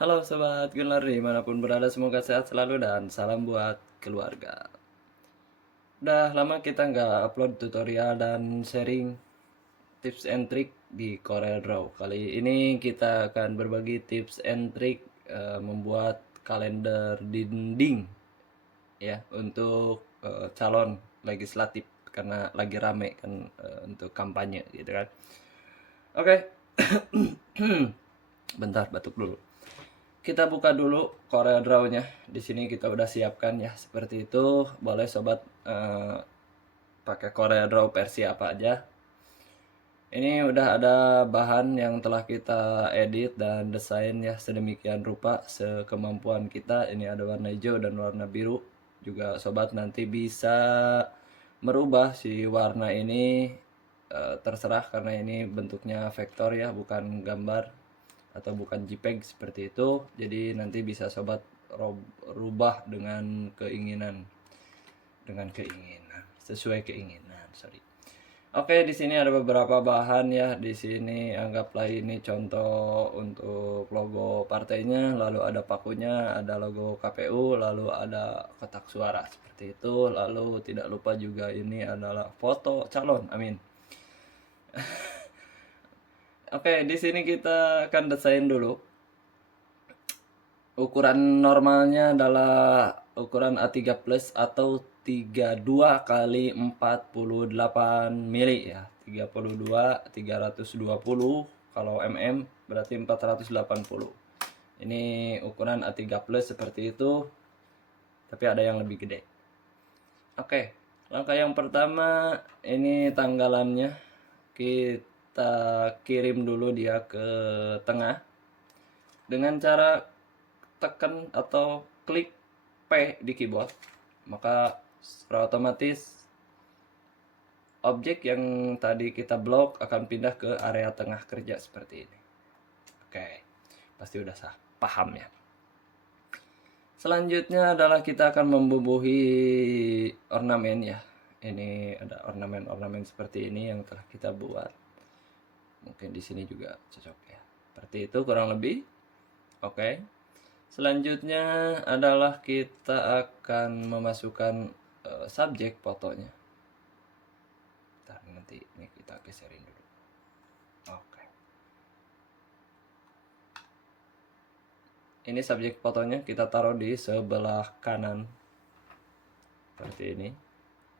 Halo Sobat Gunlar dimanapun berada, semoga sehat selalu dan salam buat keluarga. Udah lama kita nggak upload tutorial dan sharing tips and trick di Corel Draw. Kali ini kita akan berbagi tips and trick membuat kalender dinding ya untuk calon legislatif karena lagi rame kan untuk kampanye gitu kan. Oke. Bentar batuk dulu. Kita buka dulu Corel Draw-nya. Di sini kita udah siapkan ya seperti itu. Boleh sobat pakai Corel Draw versi apa aja. Ini udah ada bahan yang telah kita edit dan desain ya sedemikian rupa sekemampuan kita. Ini ada warna hijau dan warna biru. Juga sobat nanti bisa merubah si warna ini terserah karena ini bentuknya vektor ya, bukan gambar atau bukan JPEG seperti itu. Jadi nanti bisa sobat rubah dengan keinginan sesuai keinginan. Sorry. Oke, di sini ada beberapa bahan ya. Di sini anggaplah ini contoh untuk logo partainya, lalu ada pakunya, ada logo KPU, lalu ada kotak suara seperti itu. Lalu tidak lupa juga ini adalah foto calon. Amin. Oke, di sini kita akan desain dulu. Ukuran normalnya adalah ukuran A3 plus atau 32 kali 48 mili ya. 32 320 kalau mm berarti 480. Ini ukuran A3 plus seperti itu. Tapi ada yang lebih gede. Oke, langkah yang pertama ini tanggalannya. Kita kirim dulu dia ke tengah dengan cara tekan atau klik P di keyboard, maka secara otomatis objek yang tadi kita blok akan pindah ke area tengah kerja seperti ini. Oke, pasti udah paham ya. Selanjutnya adalah kita akan membubuhi ornamen ya. Ini ada ornamen-ornamen seperti ini yang telah kita buat. Mungkin di sini juga cocok ya. Seperti itu kurang lebih. Oke. Selanjutnya adalah kita akan memasukkan subjek fotonya. Bentar, nanti ini kita geserin dulu. Oke. Ini subjek fotonya kita taruh di sebelah kanan. Seperti ini.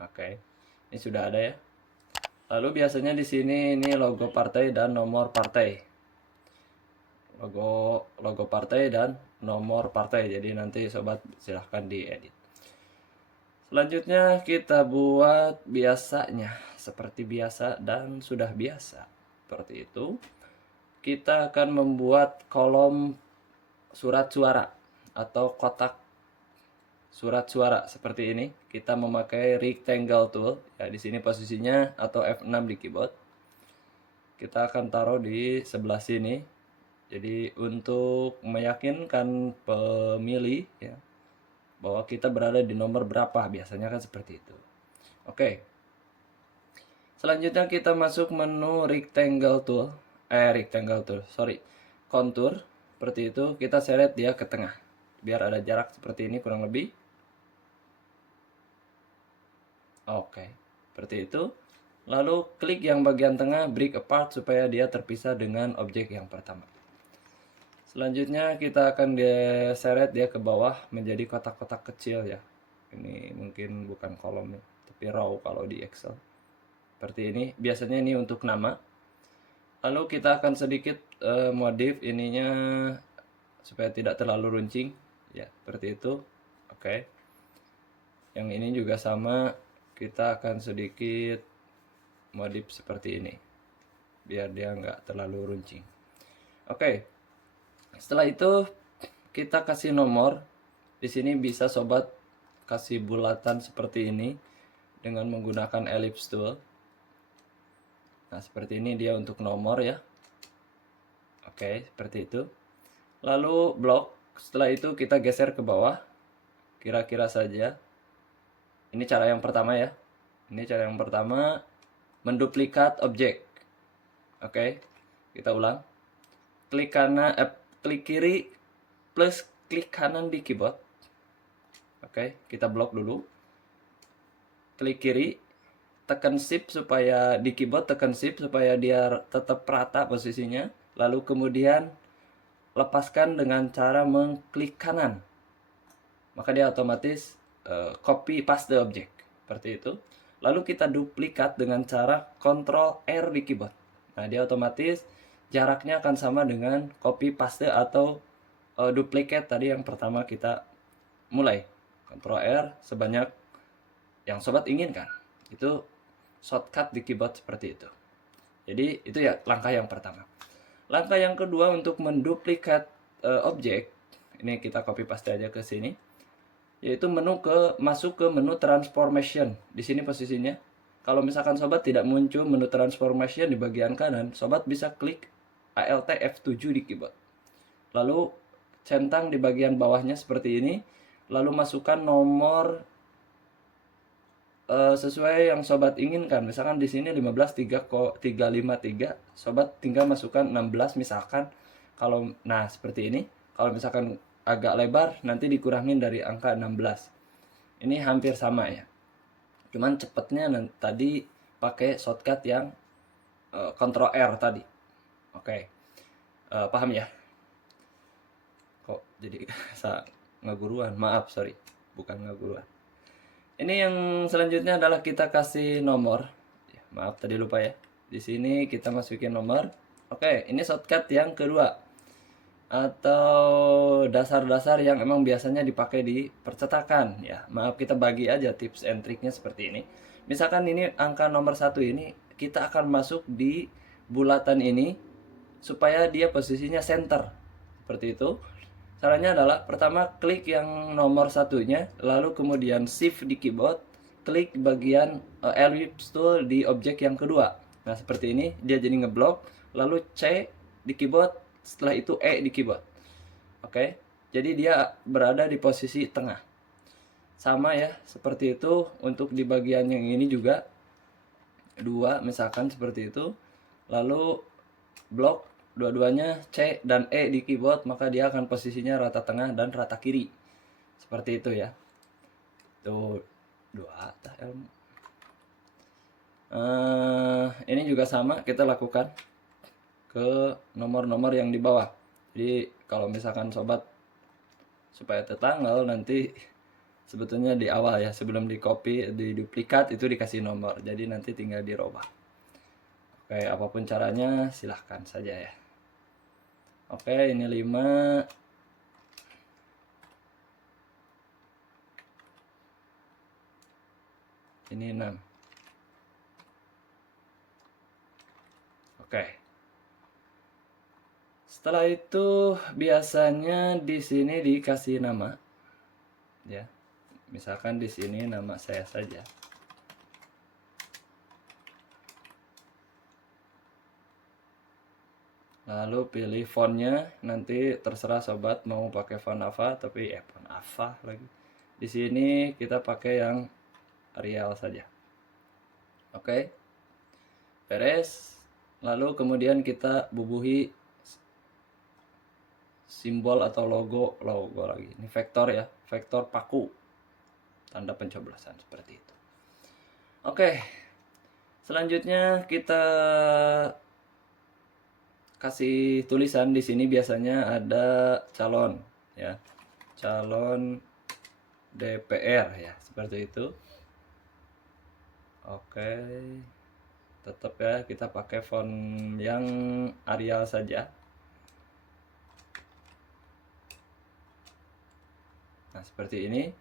Oke. Ini sudah ada ya. Lalu biasanya di sini ini logo partai dan nomor partai. Logo partai dan nomor partai. Jadi nanti sobat silahkan diedit. Selanjutnya kita buat biasanya seperti biasa dan sudah biasa. Seperti itu. Kita akan membuat kolom surat suara atau kotak surat suara seperti ini. Kita memakai rectangle tool ya, di sini posisinya atau F6 di keyboard. Kita akan taruh di sebelah sini. Jadi untuk meyakinkan pemilih ya bahwa kita berada di nomor berapa, biasanya kan seperti itu. Oke. Selanjutnya kita masuk menu contour. Seperti itu, kita seret dia ke tengah. Biar ada jarak seperti ini kurang lebih. Oke, seperti itu. Lalu klik yang bagian tengah break apart supaya dia terpisah dengan objek yang pertama. Selanjutnya kita akan seret dia ke bawah menjadi kotak-kotak kecil ya. Ini mungkin bukan kolom ya, tapi row kalau di Excel. Seperti ini, biasanya ini untuk nama. Lalu kita akan sedikit modif ininya supaya tidak terlalu runcing ya, seperti itu. Oke. Yang ini juga sama, kita akan sedikit modif seperti ini biar dia nggak terlalu runcing. Oke. Setelah itu kita kasih nomor. Di sini bisa sobat kasih bulatan seperti ini dengan menggunakan ellipse tool. Nah, seperti ini dia untuk nomor ya. Oke, seperti itu. Lalu blok. Setelah itu kita geser ke bawah. Kira-kira saja. Ini cara yang pertama ya. Ini cara yang pertama, menduplikat objek. Oke. Kita ulang. Klik kanan, klik kiri plus klik kanan di keyboard. Oke, kita blok dulu. Klik kiri, tekan shift supaya di keyboard, tekan shift supaya dia tetap rata posisinya. Lalu kemudian lepaskan dengan cara mengklik kanan. Maka dia otomatis copy paste object. Seperti itu. Lalu kita duplikat dengan cara Ctrl R di keyboard. Nah, dia otomatis jaraknya akan sama dengan copy paste atau duplicate tadi yang pertama kita mulai. Ctrl R sebanyak yang sobat inginkan. Itu shortcut di keyboard seperti itu. Jadi itu ya langkah yang pertama. Langkah yang kedua untuk menduplikat objek. Ini kita copy paste aja ke sini. Yaitu masuk ke menu transformation. Di sini posisinya. Kalau misalkan sobat tidak muncul menu transformation di bagian kanan, sobat bisa klik Alt F7 di keyboard. Lalu centang di bagian bawahnya seperti ini. Lalu masukkan nomor sesuai yang sobat inginkan. Misalkan di sini 15353, sobat tinggal masukkan 16 misalkan. Nah seperti ini. Kalau misalkan agak lebar nanti dikurangin dari angka 16. Ini hampir sama ya. Cuman cepetnya tadi pakai shortcut yang Ctrl R tadi. Oke. Paham ya? Kok jadi ngaguruan? Maaf, sorry. Bukan ngaguruan. Ini yang selanjutnya adalah kita kasih nomor. Ya, maaf tadi lupa ya. Di sini kita masukin nomor. Oke, ini shortcut yang kedua. Atau dasar-dasar yang emang biasanya dipakai di percetakan ya. Maaf, kita bagi aja tips and triknya seperti ini. Misalkan ini angka nomor 1 ini kita akan masuk di bulatan ini supaya dia posisinya center. Seperti itu. Caranya adalah pertama klik yang nomor satunya, lalu kemudian shift di keyboard, klik bagian ellipse tool di objek yang kedua. Nah seperti ini dia jadi ngeblok, lalu C di keyboard, setelah itu E di keyboard. Oke, jadi dia berada di posisi tengah. Sama ya, seperti itu untuk di bagian yang ini juga. 2 misalkan seperti itu. Lalu blok dua-duanya C dan E di keyboard, maka dia akan posisinya rata tengah dan rata kiri. Seperti itu ya. Tuh 2 ini juga sama kita lakukan ke nomor-nomor yang di bawah. Jadi kalau misalkan sobat supaya tertanggal nanti sebetulnya di awal ya, sebelum di copy, di duplikat itu dikasih nomor. Jadi nanti tinggal dirubah. Oke, apapun caranya silahkan saja ya. Oke, ini 5. Ini 6. Oke. Setelah itu biasanya di sini dikasih nama. Ya. Misalkan di sini nama saya saja. Lalu pilih fontnya, nanti terserah sobat mau pakai font apa, tapi font apa lagi. Di sini kita pakai yang Arial saja. Oke. Beres. Lalu kemudian kita bubuhi simbol atau logo lagi. Ini vektor ya, vektor paku. Tanda pencoblosan seperti itu. Oke. Selanjutnya kita kasih tulisan. Di sini biasanya ada calon ya. Calon DPR ya, seperti itu. Oke. Tetap ya kita pakai font yang Arial saja. Nah, seperti ini.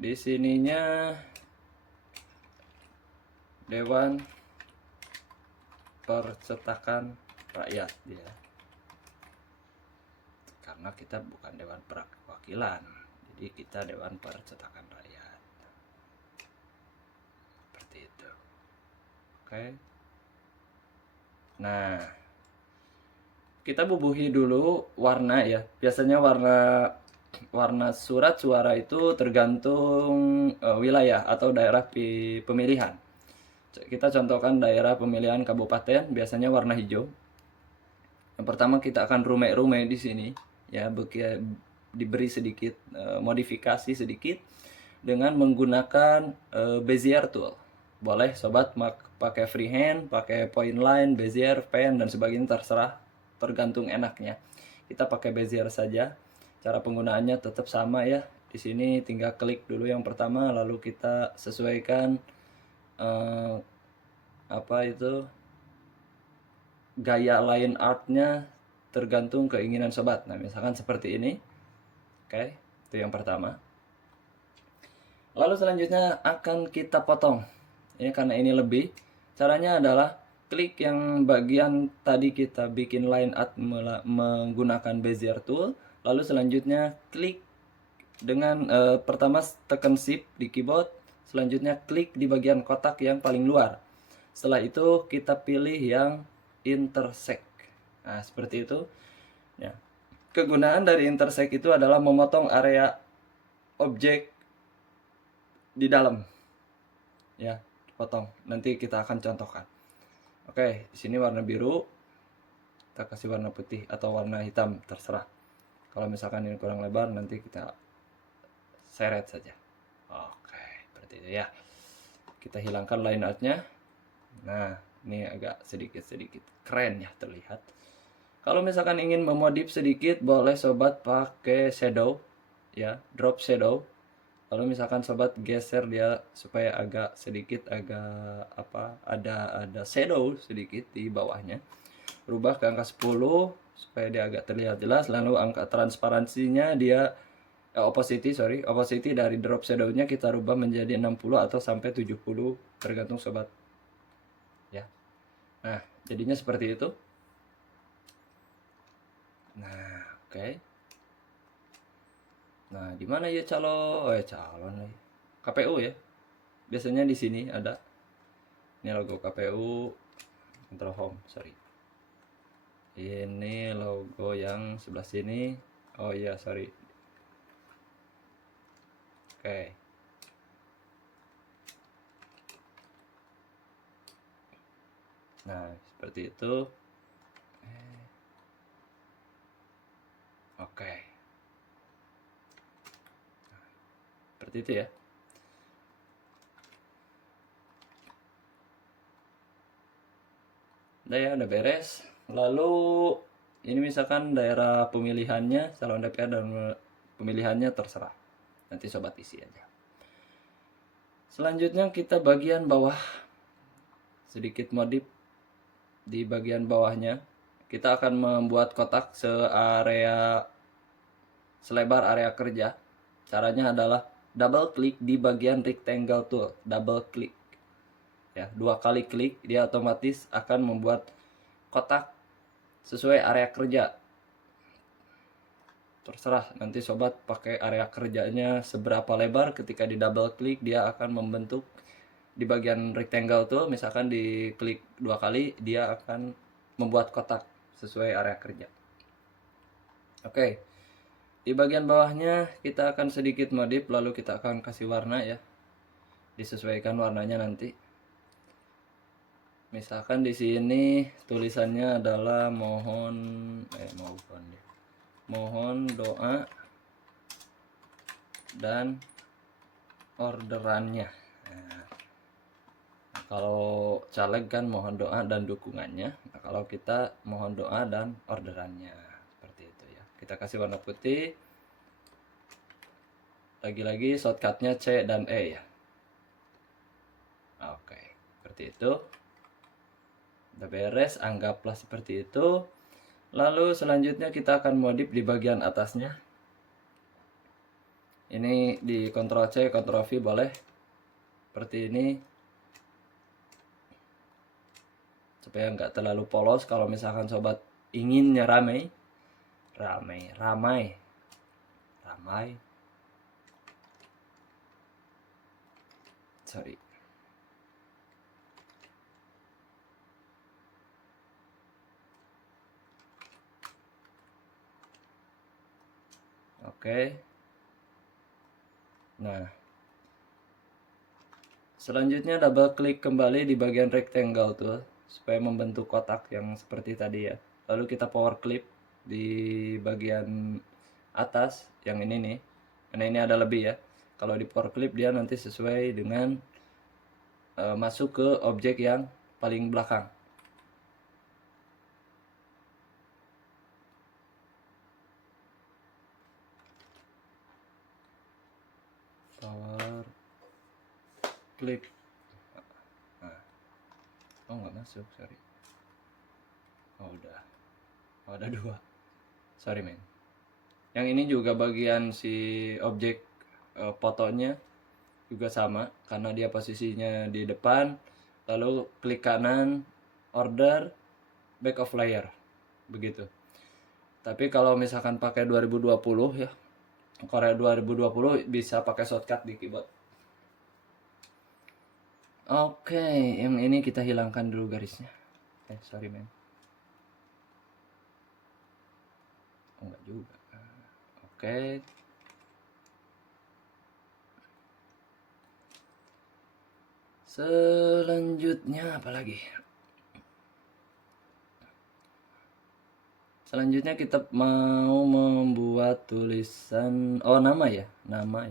Di sininya Dewan Percetakan Rakyat ya. Karena kita bukan Dewan Perwakilan, jadi kita Dewan Percetakan Rakyat. Seperti itu. Oke. Nah, kita bubuhi dulu warna ya. Biasanya warna surat suara itu tergantung wilayah atau daerah pemilihan. Kita contohkan daerah pemilihan kabupaten, biasanya warna hijau. Yang pertama kita akan rumei-rumei di sini ya, diberi sedikit modifikasi sedikit dengan menggunakan Bezier tool. Boleh sobat pakai freehand, pakai point line, Bezier, pen dan sebagainya, terserah, tergantung enaknya. Kita pakai Bezier saja. Cara penggunaannya tetap sama ya. Di sini tinggal klik dulu yang pertama, lalu kita sesuaikan gaya line artnya tergantung keinginan sobat. Nah, misalkan seperti ini. Oke, itu yang pertama. Lalu selanjutnya akan kita potong. Ini karena ini lebih. Caranya adalah klik yang bagian tadi kita bikin line art menggunakan Bezier tool. Lalu selanjutnya klik dengan pertama tekan shift di keyboard. Selanjutnya klik di bagian kotak yang paling luar. Setelah itu kita pilih yang intersect. Nah, seperti itu. Ya. Kegunaan dari intersect itu adalah memotong area objek di dalam. Ya, potong. Nanti kita akan contohkan. Oke, di sini warna biru. Kita kasih warna putih atau warna hitam, terserah. Kalau misalkan ini kurang lebar, nanti kita seret saja. Oke, seperti itu ya. Kita hilangkan line artnya. Nah, ini agak sedikit keren ya terlihat. Kalau misalkan ingin memodif sedikit, boleh sobat pakai shadow ya, drop shadow. Lalu misalkan sobat geser dia supaya agak ada shadow sedikit di bawahnya. Rubah ke angka 10 supaya dia agak terlihat jelas. Lalu angka transparansinya dia opacity dari drop shadow-nya kita rubah menjadi 60 atau sampai 70 tergantung sobat. Ya. Nah, jadinya seperti itu. Nah, oke. Nah, di mana ya calon nih. KPU ya. Biasanya di sini ada. Ini logo KPU, Control Home, sorry. Ini logo yang sebelah sini. Oh iya, sorry. Oke. Nah, seperti itu. Oke. Seperti itu ya. Udah ya, udah beres. Lalu ini misalkan daerah pemilihannya, calon DPR dan pemilihannya terserah. Nanti sobat isi aja. Selanjutnya kita bagian bawah. Sedikit modif di bagian bawahnya. Kita akan membuat kotak selebar area kerja. Caranya adalah double klik di bagian rectangle tool. Double klik. Ya, 2 kali klik dia otomatis akan membuat kotak sesuai area kerja. Terserah nanti sobat pakai area kerjanya seberapa lebar. Ketika di double klik dia akan membentuk di bagian rectangle tuh, misalkan diklik 2 kali dia akan membuat kotak sesuai area kerja. Oke, di bagian bawahnya kita akan sedikit modif, lalu kita akan kasih warna ya, disesuaikan warnanya nanti. Misalkan di sini tulisannya adalah mohon doa dan orderannya. Nah, kalau caleg kan mohon doa dan dukungannya. Nah, kalau kita mohon doa dan orderannya. Seperti itu ya. Kita kasih warna putih. Lagi-lagi shortcutnya C dan E ya. Oke, seperti itu. Udah beres, anggaplah seperti itu. Lalu selanjutnya kita akan modif di bagian atasnya. Ini di Ctrl C, Ctrl V boleh. Seperti ini. Supaya nggak terlalu polos. Kalau misalkan sobat inginnya ramai. Sorry. Oke. Nah, selanjutnya double klik kembali di bagian rectangle tuh supaya membentuk kotak yang seperti tadi ya. Lalu kita power clip. di bagian atas yang ini nih, karena ini ada lebih ya. Kalau di for clip dia nanti sesuai dengan masuk ke objek yang paling belakang. Power clip. Nah. Oh nggak masuk, sorry. Oh udah. Oh ada 2. Sorry men. Yang ini juga bagian si objek fotonya juga sama, karena dia posisinya di depan. Lalu klik kanan, order, back of layer, begitu. Tapi kalau misalkan pakai 2020 ya, Korea 2020 bisa pakai shortcut di keyboard. Oke, yang ini kita hilangkan dulu garisnya. Sorry men. Oh, enggak juga. Oke. Selanjutnya apa lagi? Selanjutnya kita mau membuat tulisan, nama ya, nama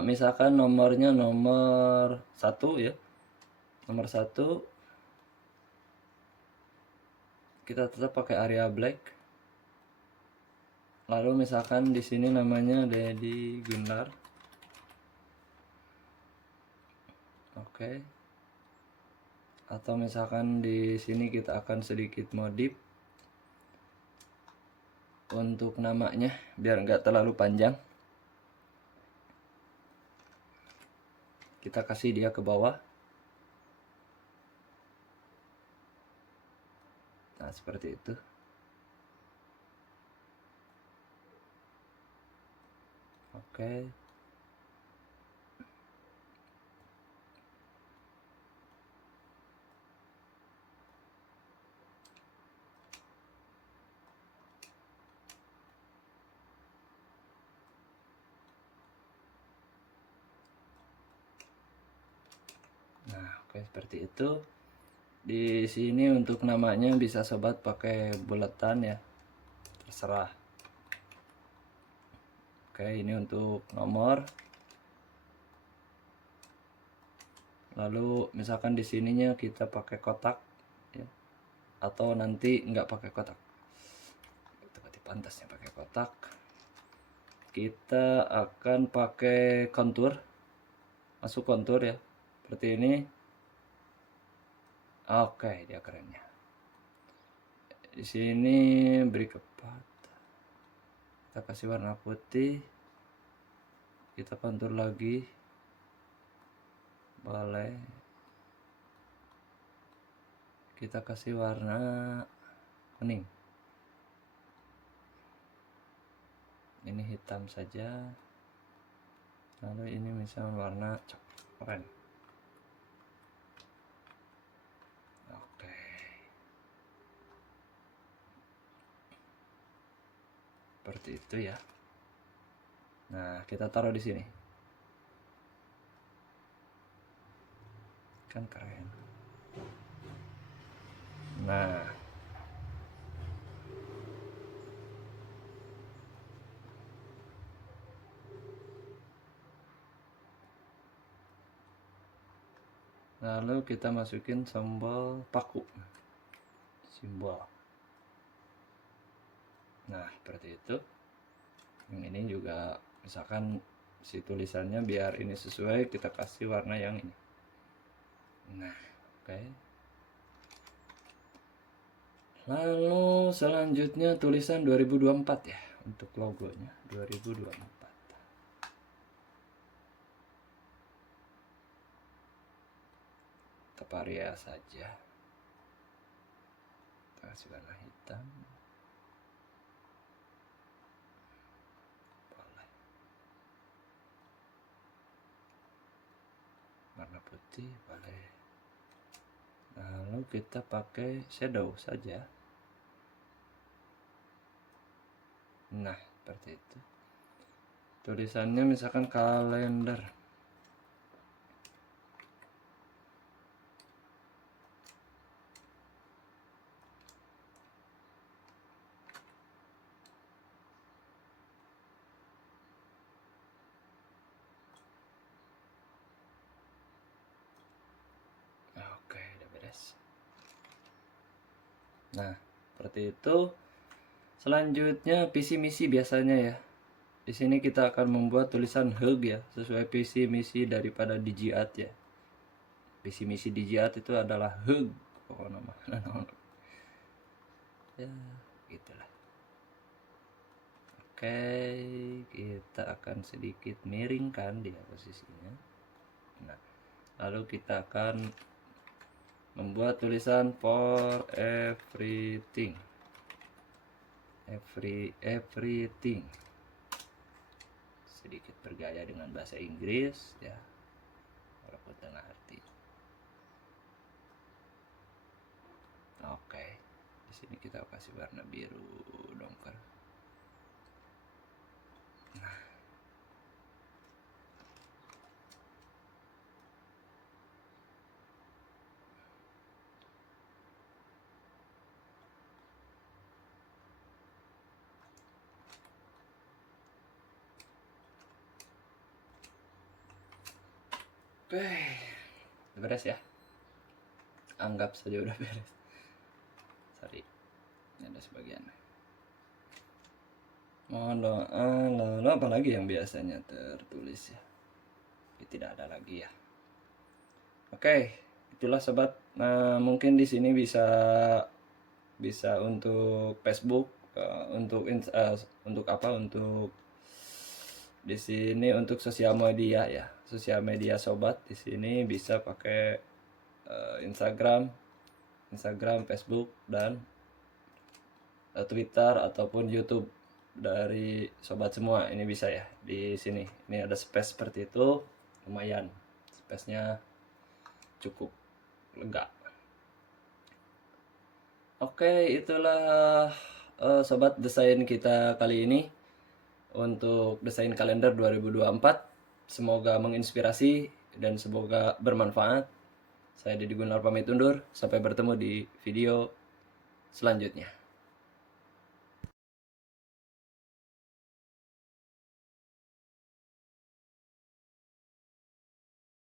misalkan nomornya nomor 1 ya, nomor 1 kita tetap pakai area black. Lalu misalkan di sini namanya Dedi Gunlar. Oke. Atau misalkan di sini kita akan sedikit modif untuk namanya biar nggak terlalu panjang. Kita kasih dia ke bawah. Nah, seperti itu. Oke. Nah, oke seperti itu. Di sini untuk namanya bisa sobat pakai buletan ya, terserah. Oke, ini untuk nomor. Lalu misalkan di sininya kita pakai kotak ya, atau nanti nggak pakai kotak. Itu pantasnya pakai kotak. Kita akan pakai kontur, masuk kontur ya, seperti ini. Oke, dia kerennya. Di sini beri kepat. Kita kasih warna putih. Kita kontur lagi. Boleh. Kita kasih warna kuning. Ini hitam saja. Lalu ini misalnya warna coklat. Oke. Seperti itu ya. Nah, kita taruh di sini. Kan keren. Nah, lalu kita masukin simbol paku. Simbol. Nah, seperti itu. Yang ini juga misalkan si tulisannya biar ini sesuai, kita kasih warna yang ini. Nah, oke. Lalu selanjutnya tulisan 2024 ya untuk logonya 2024. Area saja. Kita kasih warna hitam. Boleh. Warna putih boleh. Lalu kita pakai shadow saja. Nah, seperti itu. Tulisannya misalkan kalender. Nah, seperti itu. Selanjutnya visi misi biasanya ya. Di sini kita akan membuat tulisan hug ya, sesuai visi misi daripada DigiArt ya. Visi misi DigiArt itu adalah hug. Oh, nama. Ya, gitulah. Oke, kita akan sedikit miringkan dia posisinya. Nah, lalu kita akan membuat tulisan for everything. Everything. Sedikit bergaya dengan bahasa Inggris ya, walaupun tengah arti. Oke, di sini kita kasih warna biru dongker. Nah, oke, beres ya. Anggap saja udah beres. Sorry, ini ada sebagian. Mohon doa, lalu apa lagi yang biasanya tertulis ya? Ini tidak ada lagi ya. Oke, itulah sobat. Nah, mungkin di sini bisa untuk Facebook, untuk apa? Untuk di sini untuk sosial media ya. Sosial media sobat di sini bisa pakai Instagram, Facebook dan Twitter ataupun YouTube dari sobat semua. Ini bisa ya di sini. Ini ada space seperti itu, lumayan. Space-nya cukup lega. Oke, itulah sobat desain kita kali ini untuk desain kalender 2024. Semoga menginspirasi dan semoga bermanfaat. Saya Deddy Gunar pamit undur. Sampai bertemu di video selanjutnya.